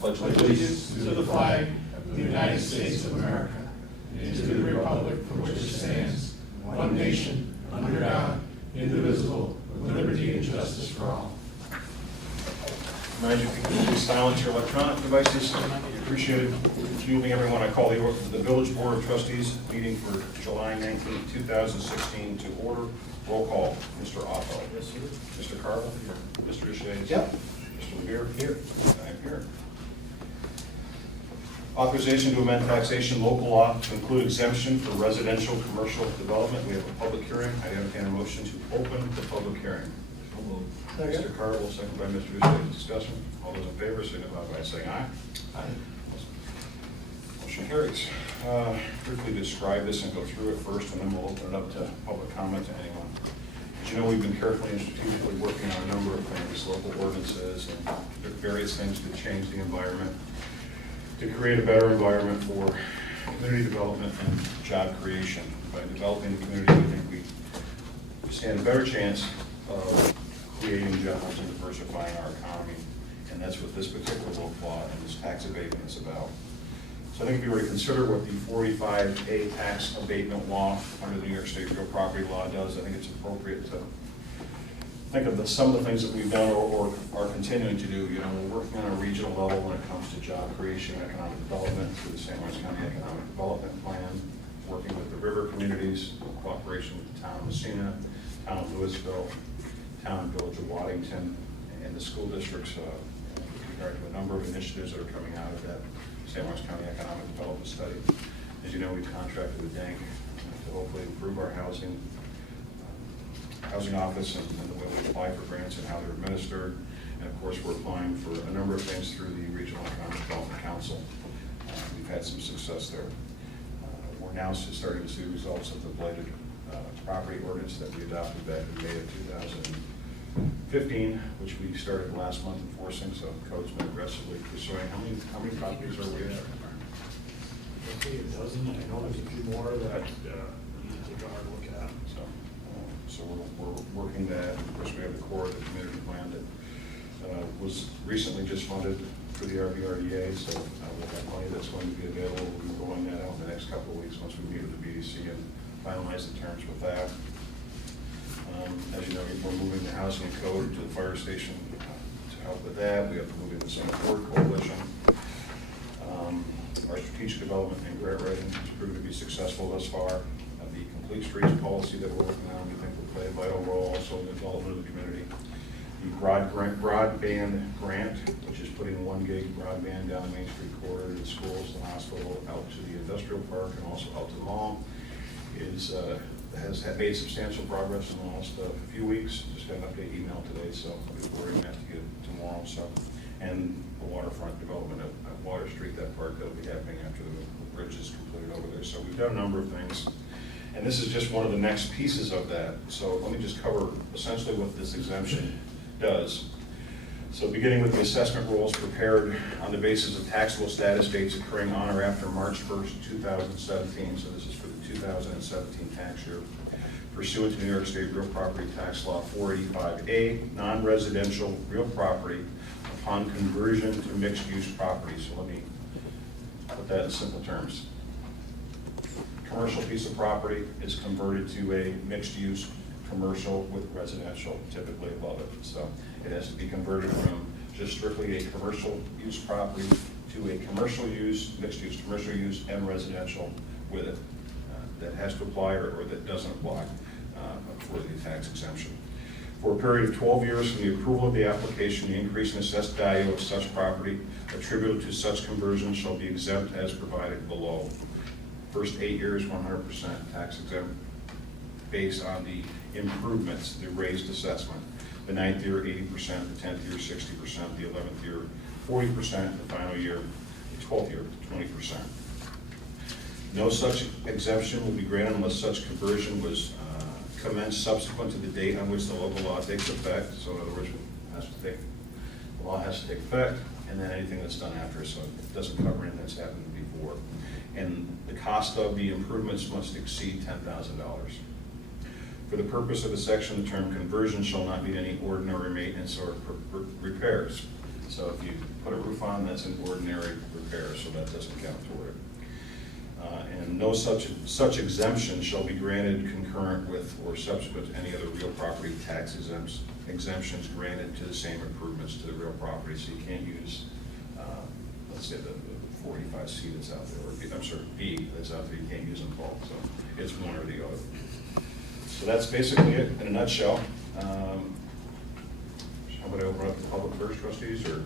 pledge allegiance to the flag of the United States of America and to the republic for which it stands, one nation, under God, indivisible, with liberty and justice for all. Remind you, if you could please silence your electronic devices. Appreciate it. Good evening, everyone. I call the Village Board of Trustees meeting for July 19, 2016 to order. Roll call. Mr. Otto. Yes, sir. Mr. Carville. Here. Mr. Deshays. Yep. Mr. Levere. Here. I'm here. Authorization to amend taxation local law to include exemption for residential commercial development. We have a public hearing. I entertain a motion to open the public hearing. Mr. Carville, second by Mr. Deshays. Discussion. All those in favor signify by saying aye. Aye. Motion carries. Briefly describe this and go through it first, and then we'll open it up to public comment to anyone. As you know, we've been carefully and strategically working on a number of things, local ordinances and various things to change the environment, to create a better environment for community development and job creation. By developing the community, we think we stand a better chance of creating jobs and diversifying our economy. And that's what this particular local law and this tax abatement is about. So I think if you were to consider what the 45A tax abatement law under the New York State real property law does, I think it's appropriate to think of some of the things that we've done or are continuing to do. You know, we're working on a regional level when it comes to job creation, economic development through the St. Lawrence County Economic Development Plan, working with the river communities, cooperation with the town of Massena, town of Louisville, town and village of Waddington, and the school districts with regard to a number of initiatives that are coming out of that St. Lawrence County Economic Development Study. As you know, we've contracted with DANC to hopefully improve our housing office and the way we apply for grants and how they're administered. And of course, we're applying for a number of things through the Regional Economic Development Council. We've had some success there. We're now starting to see the results of the Blighted property ordinance that we adopted back in May of 2015, which we started last month enforcing, so CODE's been aggressively pursuing. How many properties are we at? A dozen. I know there's a few more that we need to take a hard look at. So we're working that. Of course, we have the core of the community plan that was recently just funded through the RBRDA, so we'll have money that's going to be available. We'll be rolling that out in the next couple of weeks once we meet with the BDC and finalize the terms with that. As you know, we're moving the housing code to the fire station to help with that. We have to move into some Ford Coalition. Our strategic development and grant writing has proven to be successful thus far. The Complete Streets policy that we're working on, we think will play a vital role also in the development of the community. The broadband grant, which is putting 1 gig broadband down the Main Street corridor to the schools, the hospital, out to the industrial park, and also out to the mall, has made substantial progress in the last few weeks. Just got an update email today, so I'll be forwarding that to you tomorrow. So, and the waterfront development at Water Street, that park that'll be happening after the bridge is completed over there. So we've done a number of things, and this is just one of the next pieces of that. So let me just cover essentially what this exemption does. So beginning with the assessment rules prepared on the basis of taxable status dates occurring on or after March 1st, 2017. So this is for the 2017 tax year. Pursuant to New York State Real Property Tax Law 485A, non-residential real property upon conversion to mixed-use property. So let me put that in simple terms. Commercial piece of property is converted to a mixed-use commercial with residential typically above it. So it has to be converted from just strictly a commercial use property to a commercial use, mixed use, commercial use, and residential with it. That has to apply or that doesn't apply for the tax exemption. For a period of 12 years from the approval of the application, the increase in assessed value of such property attributable to such conversion shall be exempt as provided below. First 8 years, 100% tax exempt based on the improvements, the raised assessment. The 9th year, 80%, the 10th year, 60%, the 11th year, 40%, the final year, the 12th year, 20%. No such exemption will be granted unless such conversion was commenced subsequent to the date on which the local law takes effect. So in other words, the law has to take effect, and then anything that's done after, so it doesn't cover anything that's happened before. And the cost of the improvements must exceed $10,000. For the purpose of the section, the term conversion shall not mean any ordinary maintenance or repairs. So if you put a roof on, that's an ordinary repair, so that doesn't count toward it. And no such exemption shall be granted concurrent with or subsequent to any other real property tax exemptions granted to the same improvements to the real property. So you can't use, let's say the 45C that's out there, or I'm sorry, B that's out there, you can't use them both. So it's one or the other. So that's basically it in a nutshell. How about I open up the public first, trustees, or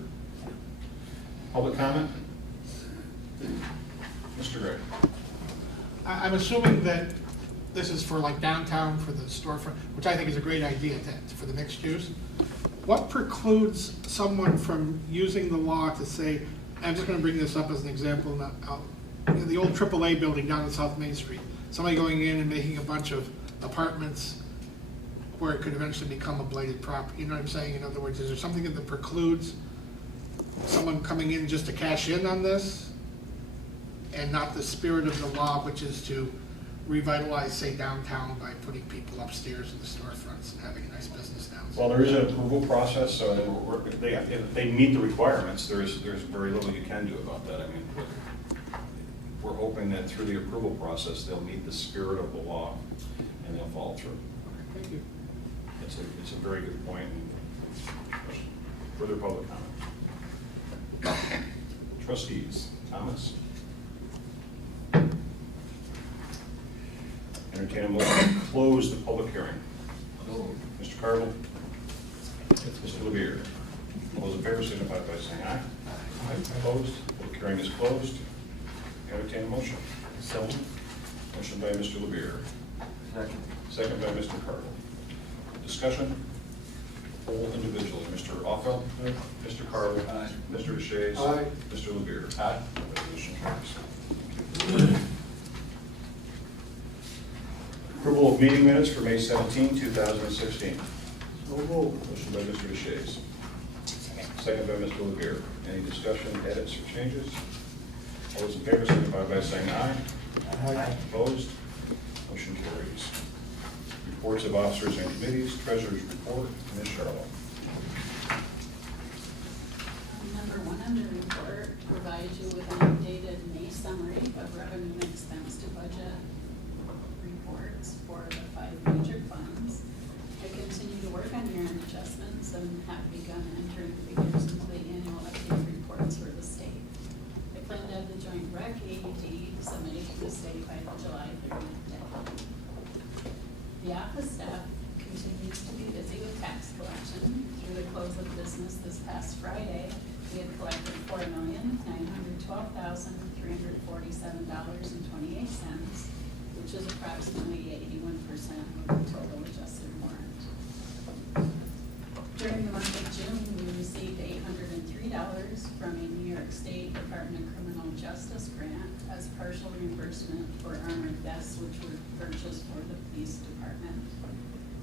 public comment? Mr. Gray. I'm assuming that this is for like downtown for the storefront, which I think is a great idea for the mixed use. What precludes someone from using the law to say, I'm just gonna bring this up as an example, the old AAA building down on South Main Street, somebody going in and making a bunch of apartments where it could eventually become a blighted property, you know what I'm saying? In other words, is there something that precludes someone coming in just to cash in on this? And not the spirit of the law, which is to revitalize, say, downtown by putting people upstairs in the storefronts and having a nice business downstairs. Well, there is an approval process, so if they meet the requirements, there's very little you can do about that. I mean, we're hoping that through the approval process, they'll meet the spirit of the law and they'll follow through. Thank you. It's a very good point. Further public comment? Trustees, comments? Entertain a motion to close the public hearing. Mr. Carville? Mr. Levere? All those in favor signify by saying aye. Aye. Opposed? Public hearing is closed. Entertain a motion. Motion by Mr. Levere. Second by Mr. Carville. Discussion? All individually. Mr. Offel? Mr. Carville? Aye. Mr. Deshaies? Aye. Mr. Levere? Aye. Resolution carries. Approval of meeting minutes for May 17, 2016. Motion by Mr. Deshaies. Second by Mr. Levere. Any discussion, edits, or changes? All those in favor signify by saying aye. Aye. Opposed? Motion carries. Reports of officers and committees, treasurer's report, Ms. Charlotte. Number one under report provides you with an updated May summary of revenue and expense to budget reports for the 5 major funds. I continue to work on year-end adjustments and have begun entering figures into the annual updated reports for the state. I plan to have the joint rec AED submitted to the state by the July 30th deadline. The office staff continues to be busy with tax collection. Through the close of business this past Friday, we had collected $4,912,347.28, which is approximately 81% of the total adjusted warrant. During the month of June, we received $803 from a New York State Department of Criminal Justice grant as partial reimbursement for armored vests which were purchased for the police department,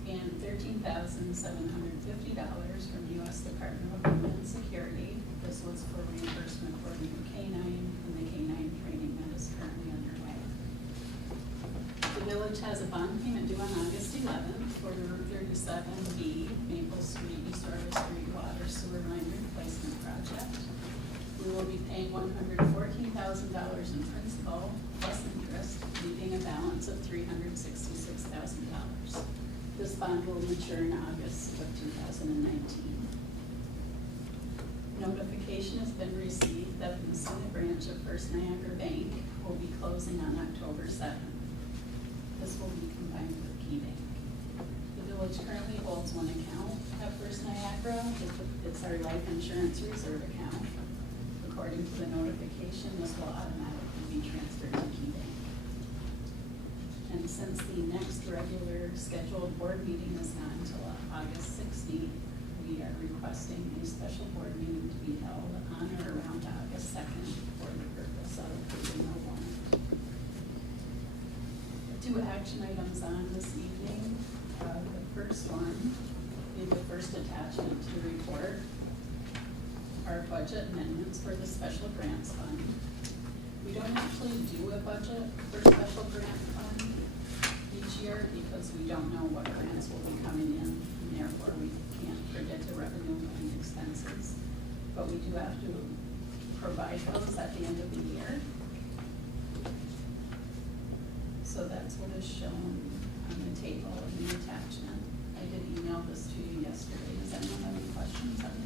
and $13,750 from U.S. Department of Homeland Security. This was for reimbursement for the K-9 and the K-9 training that is currently underway. The village has a bond payment due on August 11th for the Route 37B Maple Street, East Harvest Street Water Sewer Line Replacement Project. We will be paying $114,000 in principal plus interest, leaving a balance of $366,000. This bond will mature in August of 2019. Notification has been received that the Massena branch of First Niagara Bank will be closing on October 7th. This will be combined with Key Bank. The village currently holds one account at First Niagara. It's our life insurance reserve account. According to the notification, this will automatically be transferred to Key Bank. And since the next regular scheduled board meeting is not until August 16th, we are requesting a special board meeting to be held on or around August 2nd for the purpose of approving the warrant. Two action items on this evening. The first one, the first attachment to the report, are budget amendments for the special grants fund. We don't actually do a budget for special grant fund each year because we don't know what grants will be coming in, and therefore we can't predict the revenue and expenses. but we do have to provide those at the end of the year. So that's what is shown on the table in the attachment. I did email this to you yesterday. Does anyone have any questions on it?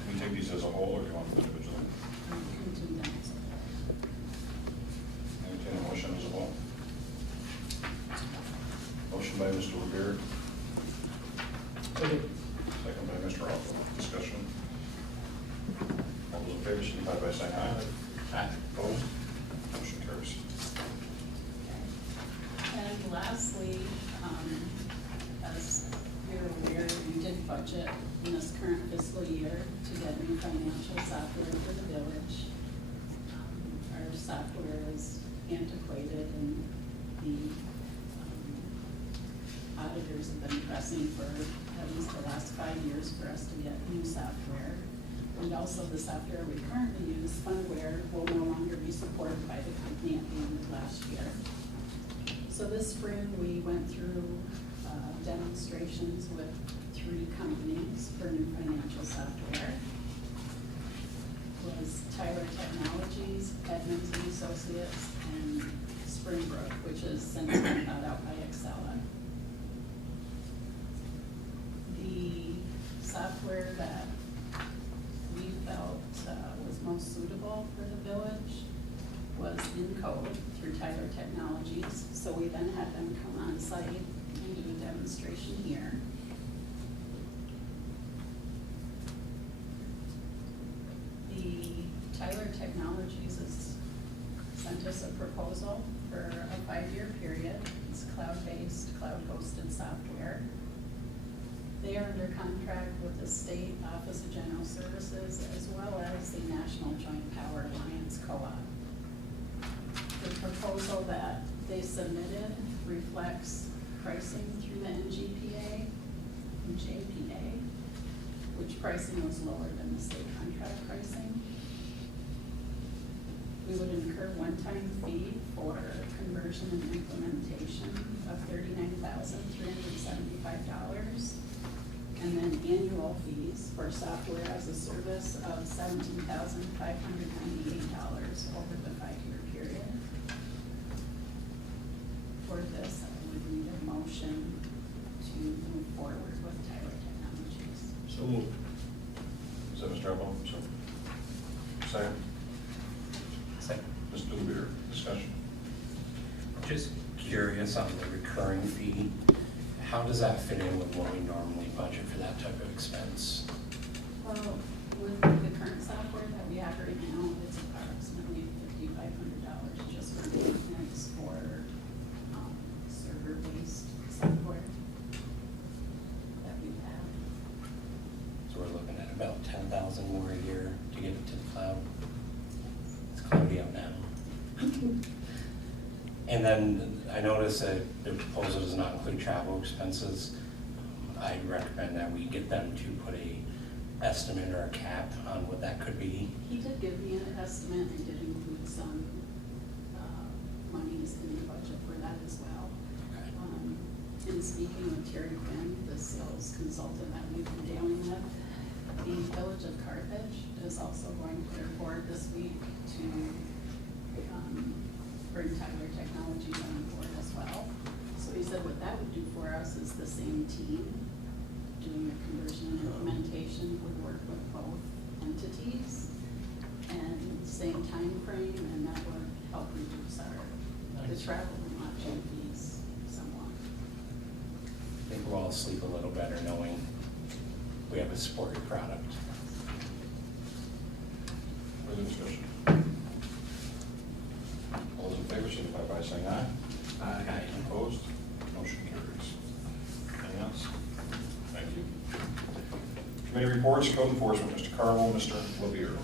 Can we take these as a whole, or do you want them individually? We can do that. Entertain a motion as a whole. Motion by Mr. Revere, second by Mr. Alpha. Discussion. All those in favor signify by saying aye. Aye. Opposed? Motion carries. And lastly, as you're aware, we did budget in this current fiscal year to get new financial software for the village. Our software is antiquated, and the auditors have been pressing for at least the last 5 years for us to get new software. And also the software we currently use, Fundware, will no longer be supported by the company at the end of last year. So this spring, we went through demonstrations with 3 companies for new financial software. It was Tyler Technologies, Edmonds and Associates, and Springbrook, which is since been bought out by Excella. The software that we felt was most suitable for the village was Encode through Tyler Technologies. So we then had them come on site and do a demonstration here. The Tyler Technologies has sent us a proposal for a 5-year period. It's cloud-based, cloud-hosted software. They are under contract with the State Office of General Services as well as the National Joint Power Alliance Co-op. The proposal that they submitted reflects pricing through the NGPA and JPA, which pricing was lower than the state contract pricing. We would incur one-time fee for conversion and implementation of $39,375, and then annual fees for software as a service of $17,598 over the 5-year period. For this, I would need a motion to move forward with Tyler Technologies. So moved. Is that Mr. Alpha? So, second. Second. Mr. Revere. Discussion. Just curious on the recurring fee, how does that fit in with what we normally budget for that type of expense? Well, with the current software that we have right now, it's approximately $5,500 just for maintenance for server-based software that we have. So we're looking at about 10,000 more a year to get it to the cloud. It's cloudy out now. And then I noticed that the proposal does not include travel expenses. I recommend that we get them to put a estimate or a cap on what that could be. He did give me an estimate. I did include some monies in the budget for that as well. Okay. In speaking with Terry Quinn, the sales consultant that we've been dealing with, the Village of Carthage is also going to their board this week to bring Tyler Technologies on board as well. So he said what that would do for us is the same team doing the conversion and implementation would work with both entities and same time frame, and that would help reduce the travel and lodging fees somewhat. I think we'll all sleep a little better knowing we have a supported product. Further discussion. All those in favor signify by saying aye. Aye. Opposed? Motion carries. Anything else? Thank you. Committee reports, code enforcement, Mr. Carville, Mr. Levere.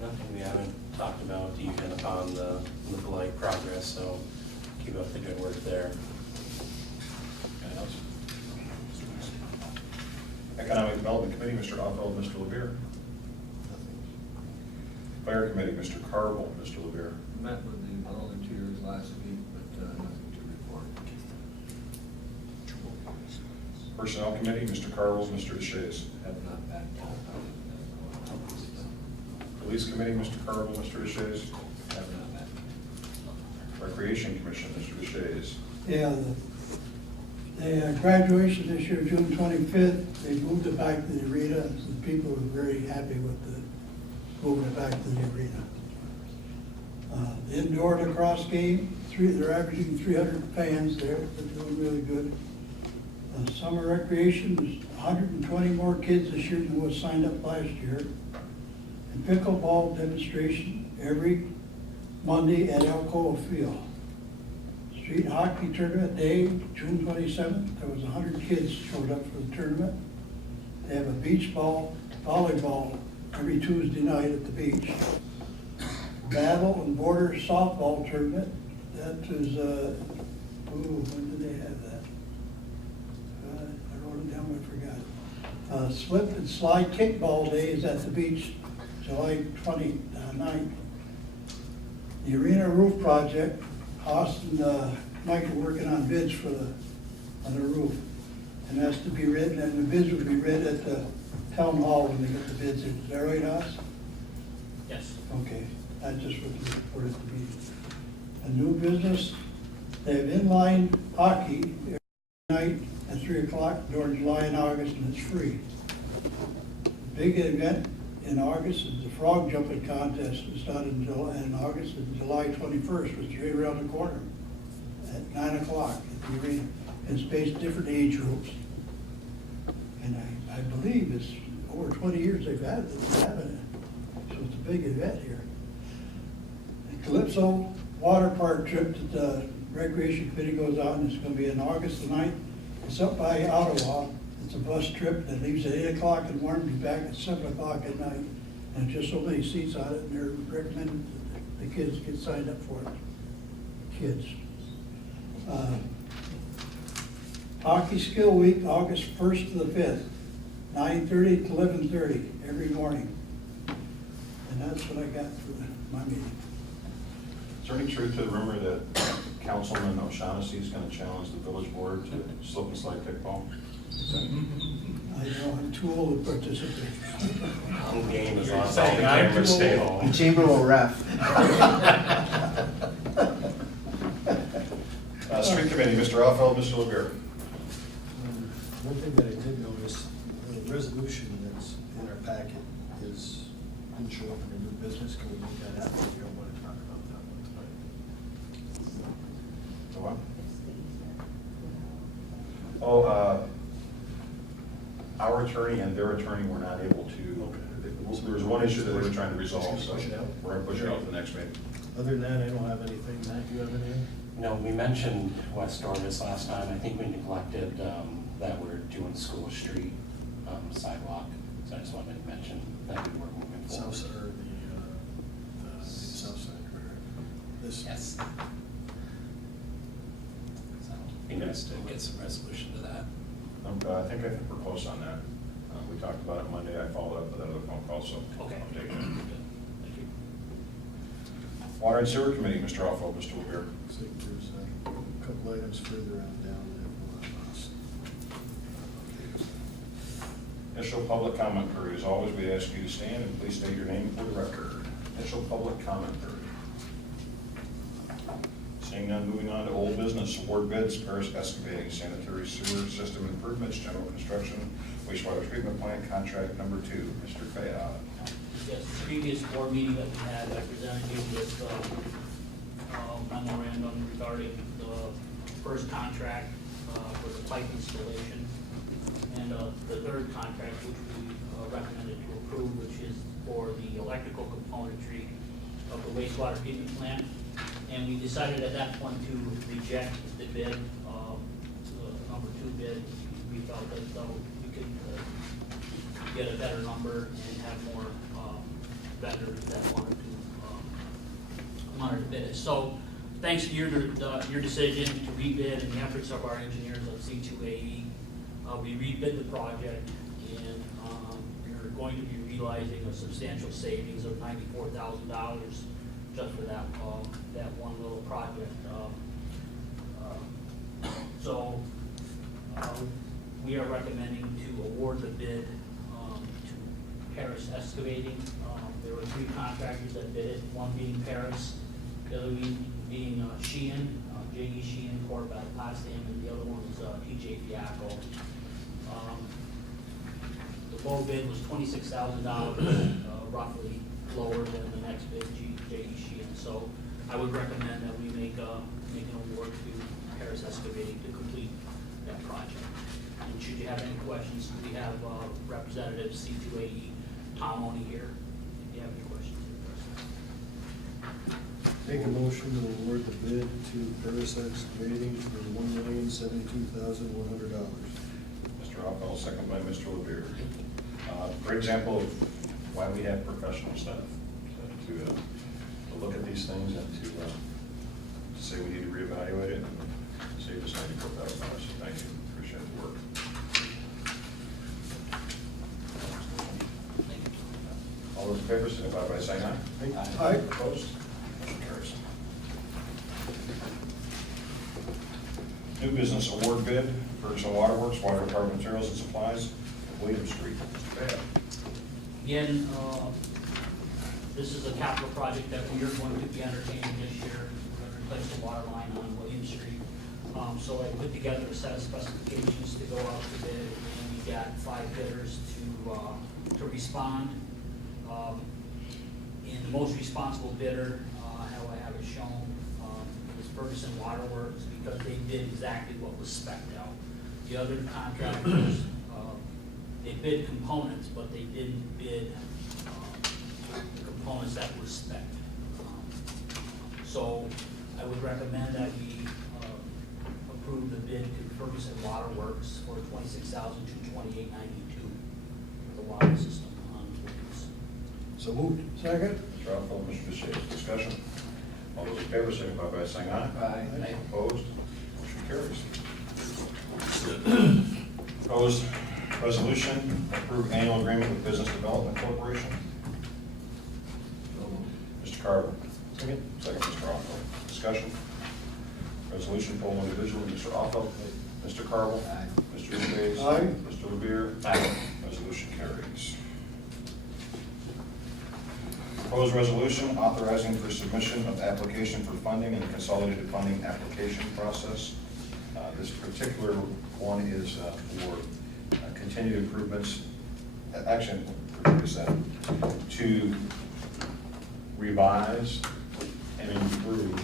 Nothing we haven't talked about even upon the Blight progress, so keep up the good work there. Anything else? Economic Development Committee, Mr. Otto, Mr. Levere. Fire Committee, Mr. Carville, Mr. Levere. Met with the volunteers last week, but nothing to report. Personnel Committee, Mr. Carville, Mr. Deshays. Have not met. Police Committee, Mr. Carville, Mr. Deshays. Have not met. Recreation Commission, Mr. Deshays. Yeah, the graduation this year, June 25th, they moved it back to the arena. So the people were very happy with the moving it back to the arena. The indoor lacrosse game, they're averaging 300 fans there. They're doing really good. Summer recreation is 120 more kids this year than was signed up last year. And pickleball demonstration every Monday at Alcoa Field. Street hockey tournament day, June 27th, there was 100 kids showed up for the tournament. They have a beach volleyball every Tuesday night at the beach. Battle and border softball tournament, that is, when did they have that? I wrote it down, I forgot. Slip and slide kickball day is at the beach, July 29th. The arena roof project, Austin, Mike are working on bids for on the roof. And that's to be written, and the bids will be read at the town hall when they get the bids in. Is that right, Austin? Yes. Okay, that's just what you reported to me. A new business, they have inline hockey every night at 3 o'clock during July and August, and it's free. The big event in August is the frog jumping contest. It's not in August, it's July 21st, which is right around the corner at 9 o'clock at the arena. It's based different age groups. And I believe it's over 20 years they've had it. So it's a big event here. The Calypso water park trip that the Recreation Committee goes out, and it's going to be on August the 9th. It's up by Ottawa. It's a bus trip that leaves at 8 o'clock in the morning, be back at 7 o'clock at night. And just so many seats on it, and they're recommending that the kids get signed up for it. Kids. Hockey Skill Week, August 1st to the 5th, 9:30 to 11:30 every morning. And that's what I got for my meeting. Is there any truth to the rumor that Councilman O'Shaughnessy is going to challenge the village board to slip and slide kickball? I know I'm too old to participate. Home game as long as all the Saying I'm cameras too stay old. home. Chamber will ref. Street Committee, Mr. Alfeld, Mr. LeBeer. One thing that I did notice, the resolution that's in our packet didn't show up in the new business. Can we look at that? We don't want to talk about that one tonight. The what? Oh, our attorney and their attorney were not able to, there was one issue that they were trying to resolve, so Push it out? we're going to push it out to the next meeting. Other than that, I don't have anything. Matt, do you have anything? No, we mentioned West Orvis last time. I think we neglected that we're doing School Street sidewalk. So I just wanted to mention that we were moving forward. South side, or the south side, correct? This. Yes. So be nice to get some resolution to that. I think we're close on that. We talked about it Monday. I followed up with another phone call, so. Okay. I'll take it. Thank you. Water and Sewer Committee, Mr. Alfeld, Mr. LeBeer. Looks like there's a couple items further on down that we'll Initial public comment period. As always, we ask you to stand and please state your name for the record. Initial public comment period. Seeing none, moving on to old business. Award bids, Paris Excavating, sanitary sewer system improvements, general construction, wastewater treatment plant, contract number 2. Mr. Fayad. Yes, previous board meeting that we had, I presented you with memorandum regarding the first contract for the pipe installation, and the third contract, which we recommended to approve, which is for the electrical componentry of the wastewater treatment plant. And we decided at that point to reject the bid, the number 2 bid. We felt that we could get a better number and have more vendors that wanted to bid it. So thanks to your decision to rebid and the efforts of our engineers at C2AE, we rebid the project, and we're going to be realizing a substantial savings of $94,000 just for that one little project. So we are recommending to award the bid to Paris Excavating. There were 3 contractors that bid it, one being Paris, the other being Sheehan, J.E. Sheehan Corp. Out of Potsdam, and the other one was T.J. Fiacco. The low bid was $26,000, roughly lower than the next bid, J.E. Sheehan. So I would recommend that we make an award to Paris Excavating to complete that project. And should you have any questions, we have Representative C2AE Tom Oney here. If you have any questions. Make a motion to award the bid to Paris Excavating for $1,072,100. Mr. Oppel, second by Mr. Levere. Great example of why we have professional staff, to look at these things and to say we need to reevaluate it and save us $94,000. So thank you, appreciate the work. All those in favor, signify by saying aye. Aye. Opposed? Motion carries. New business award bid, Ferguson Waterworks, Water Department Materials and Supplies, William Street. Mr. Babb. Again, this is a capital project that we are going to be entertaining this year. We're going to replace the water line on William Street. So I put together a set of specifications to go out to bid, and we got 5 bidders to respond. And the most responsible bidder, how I have it shown, is Ferguson Waterworks, because they did exactly what was spec'd out. The other contractors, they bid components, but they didn't bid the components that were spec'd. So I would recommend that we approve the bid to Ferguson Waterworks for $26,228.92 for the water system on Williams. So moved. Second? Mr. Oppel, Mr. Deshaies, discussion. All those in favor, signify by saying aye. Aye. Opposed? Motion carries. Proposed resolution, approve annual agreement with Business Development Corporation. Mr. Carver. Second. Second, Mr. Oppel. Discussion. Resolution poll individually, Mr. Oppel. Mr. Carver. Aye. Mr. Deshaies. Aye. Mr. Levere. Aye. Resolution carries. Proposed resolution authorizing for submission of application for funding in the consolidated funding application process. This particular one is for continued improvements, action, to revise and improve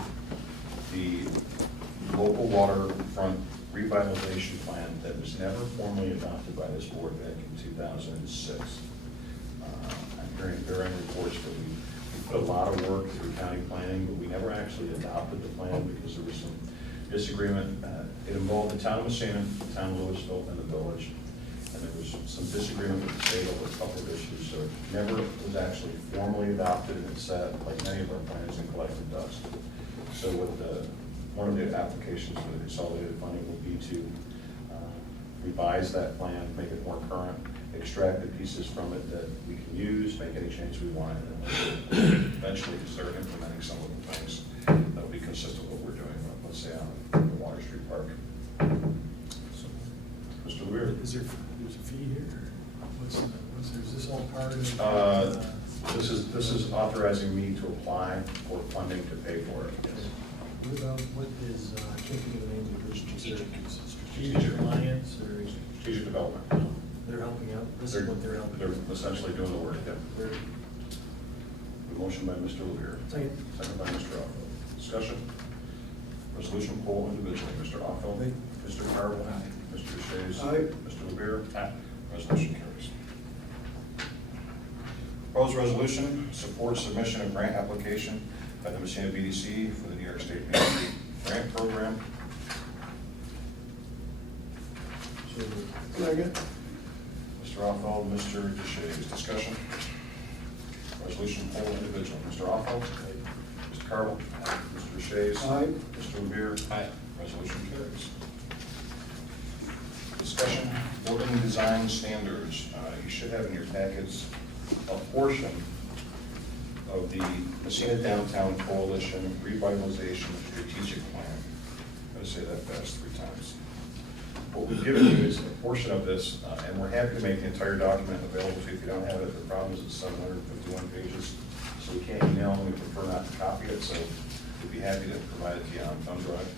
the local waterfront revitalization plan that was never formally adopted by this board back in 2006. I'm hearing varying reports that we put a lot of work through county planning, but we never actually adopted the plan because there was some disagreement. It involved the town of Massena, the town of Louisville, and the village. And there was some disagreement with the state over a couple of issues, so it never was actually formally adopted, and it sat, like many of our plans, and collected dust. So what one of the applications for the consolidated funding will be to revise that plan, make it more current, extract the pieces from it that we can use, make any change we want, and then eventually start implementing some of the things that will be consistent with what we're doing, let's say, on the Water Street Park. So, Mr. Levere. Is there's a fee here? Is this all part of? This is authorizing me to apply for funding to pay for it. Yes. What about, what is, I can't think of the name of the strategic Strategic alliance or? Strategic development. They're helping out, this is what they're helping. They're essentially doing the work, yeah. They're- The motion by Mr. Levere. Second. Second by Mr. Oppel. Discussion. Resolution poll individually. Mr. Oppel. Aye. Mr. Carver. Mr. Deshaies. Aye. Mr. Levere. Resolution carries. Proposed resolution supports submission of grant application by the Massena BDC for the New York State PNC Grant Program. So moved. Second? Mr. Oppel, Mr. Deshaies. Discussion. Resolution poll individually. Mr. Oppel. Mr. Carver. Mr. Deshaies. Aye. Mr. Levere. Resolution carries. Discussion, building design standards. You should have in your packets a portion of the Massena Downtown Coalition Revitalization Strategic Plan. I'm going to say that fast 3 times. what we've given you is a portion of this, and we're happy to make the entire document available to you if you don't have it. The problem is it's 751 pages, so we can't email them, we prefer not to copy it, so we'd be happy to provide it to you on thumb drive.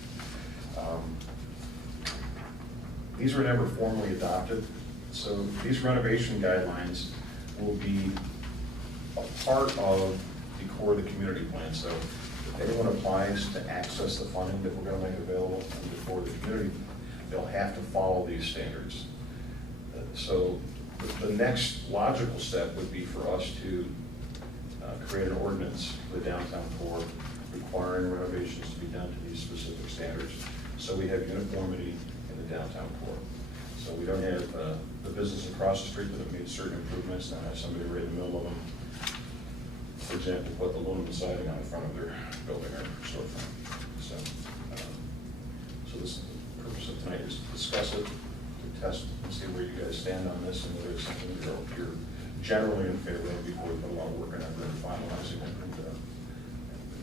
These were never formally adopted, so these renovation guidelines will be a part of the core of the community plan. So if anyone applies to access the funding that we're going to make available before the community, they'll have to follow these standards. So the next logical step would be for us to create an ordinance for the downtown core requiring renovations to be done to these specific standards, so we have uniformity in the downtown core. So we don't have the business across the street that have made certain improvements, not have somebody right in the middle of them, for example, put the aluminum siding on the front of their building or storefront. So this, the purpose of tonight is to discuss it, to test and see where you guys stand on this, and whether it's something that you're generally in favor of before we put a lot of work in it and finalizing it and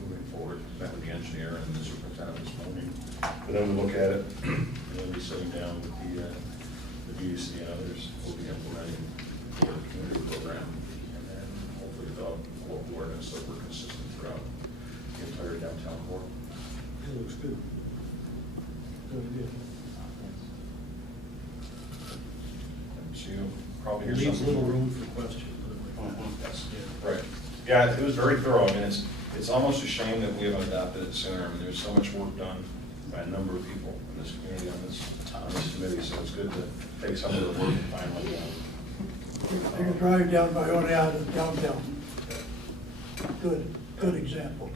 moving forward. Met with the engineer and the superintendent this morning for them to look at it, and then be sitting down with the BDC and others. We'll be implementing the community program, and then hopefully develop a local ordinance so that we're consistent throughout the entire downtown core. It looks good. Good idea. So you'll probably hear Leaves something. little room for question. Yes. Right. Yeah, it was very thorough. I mean, it's almost a shame that we haven't adopted it sooner. I mean, there's so much work done by a number of people in this community on this committee, so it's good to take some of the work and finally. You can drive down by on out of downtown. Good example.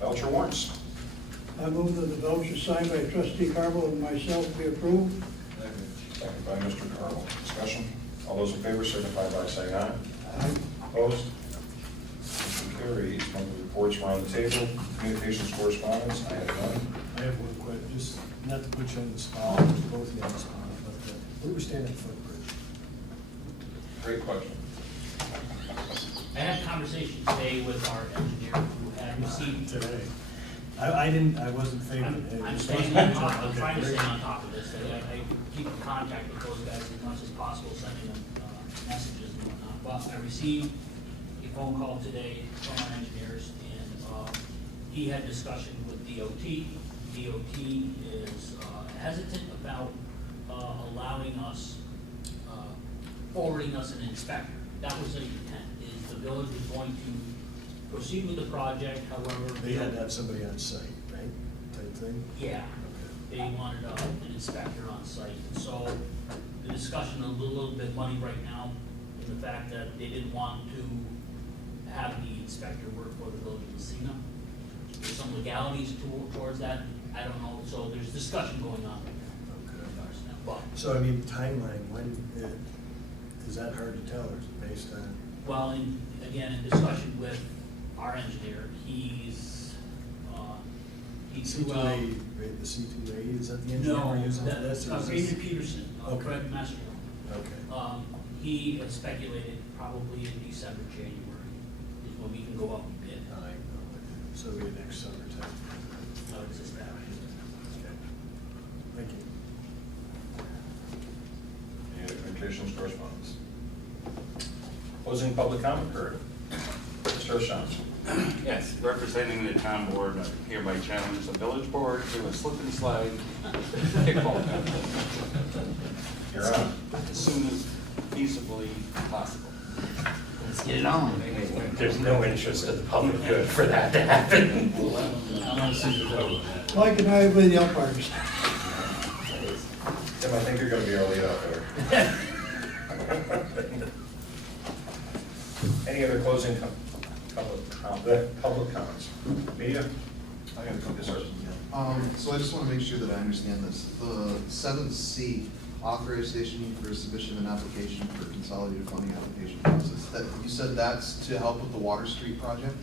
Voucher warrants. I move that the vouchers signed by trustee Carvel and myself be approved. Second by Mr. Carl. Discussion. All those in favor signify by saying aye. Aye. Opposed? Motion carries. Monthly reports are on the table. Communications correspondence, I have none. I have one quick, just not to put you on the spot, both of you on the spot, but where do we stand on footbridge? Great question. I had a conversation today with our engineer who had received. Today. I wasn't favoring it. I'm staying on top, I'm trying to stay on top of this, I keep in contact with those guys as much as possible, sending them messages and whatnot. But I received a phone call today from our engineers, and he had discussion with DOT. DOT is hesitant about allowing us, forwarding us an inspector. That was the intent, is the village was going to proceed with the project, however. They had to have somebody on site, right, type thing? Yeah, Okay. they wanted an inspector on site. So the discussion, a little bit muddy right now, in the fact that they didn't want to have the inspector work for the village of Massena. There's some legalities towards that, I don't know, so there's discussion going on right now. Okay. in regards to that. But, So, I mean, timeline, when, is that hard to tell, or is it based on? well, again, in discussion with our engineer, he threw out. C2A, right, the C2A, is that the engineer No, we're using for that, this? or is this- Raymond Peterson, Okay. Craig Master. Okay. He speculated probably in December, January, is when we can go up and bid. I know. So it'll be next summertime. So it's just that. Okay. Thank you. Any other communications correspondence? Closing public comment period. Mr. O'Shaughnessy. Yes, representing the town board, I hereby challenge the village board to a slip and slide kickball You're on. as soon as feasibly possible. Let's get it on. There's no interest of the public good for that to happen. Mike and I will be the umpires. Tim, I think you're gonna be our lead out there. Any other closing public comments? Media? I got a couple Yes, sir. questions. So I just want to make sure that I understand this. The 7C, authorization for submission of an application for consolidated funding application process, that, you said that's to help with the Water Street project?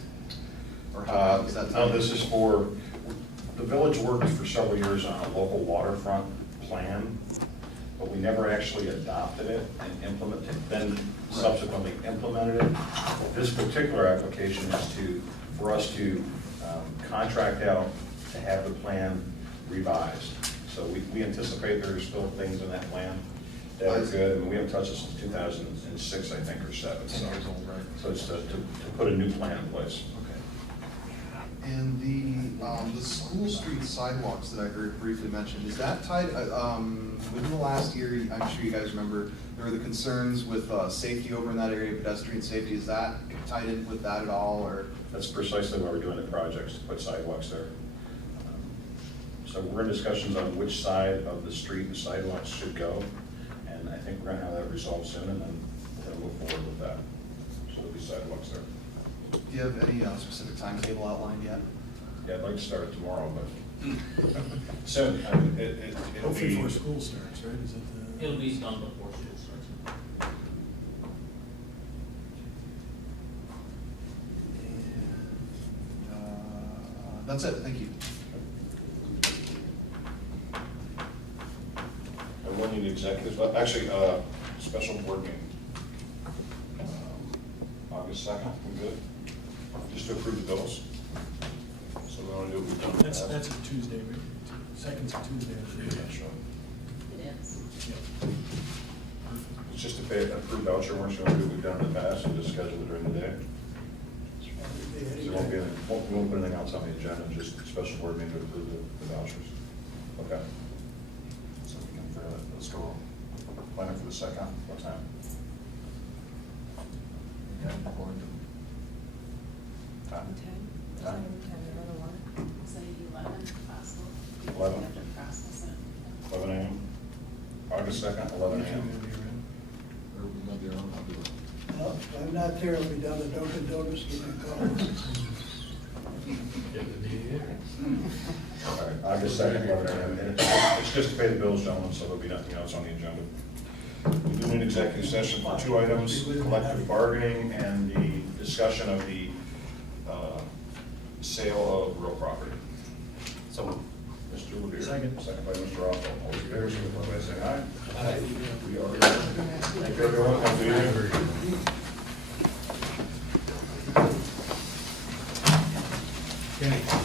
Or how is that? No, this is for, the village worked for several years on a local waterfront plan, but we never actually adopted it and implemented, then subsequently implemented it. This particular application is for us to contract out to have the plan revised. So we anticipate there are still things in that plan that are good, and we haven't touched it since 2006, I think, or 7. 10 years old, right? So it's to put a new plan in place. Okay. And the school street sidewalks that I heard briefly mentioned, is that tied, within the last year, I'm sure you guys remember, there were the concerns with safety over in that area, pedestrian safety, is that tied in with that at all, or? That's precisely why we're doing the projects, to put sidewalks there. So we're in discussions on which side of the street the sidewalks should go, and I think we're gonna have that resolved soon, and then we're gonna move forward with that. So there'll be sidewalks there. Do you have any specific timetable outlined yet? Yeah, I'd like to start it tomorrow, but soon. I mean, it'll Hopefully be. before school starts, right? Is it the? It'll be done before school starts. And, that's it, thank you. And we'll need executives, well, actually, special board meeting. August 2nd, we good? Just to approve the bills. So we want to do what we've done in the That's past. a Tuesday, right? Second's a Tuesday. Yeah, sure. It is. Yep. It's just to pay, approve voucher warrants, you want to do what we've done in the past, and just schedule it during the day. There won't be, we won't put anything else on the agenda, just a special board meeting to approve the vouchers. Okay. So we can, let's go, plan it for the 2nd, what time? Yeah, according to Time? Say 11 if possible. 11? We have to process it. 11 a.m.? August 2nd, 11 a.m. or we might be around, I'll do it. Well, if I'm not there, I'll be down at Dunkin' Donuts, give me a call. All right, August 2nd, 11 a.m. And it's just to pay the bills, gentlemen, so there'll be nothing else on the agenda. We do need executive session for 2 items, collective bargaining and the discussion of the sale of real property. So, Mr. Levere. Second. Second by Mr. Rothel. All those in favor, signify by saying aye. Aye. We are adjourned. Thank you, everyone. Have a good evening. Okay.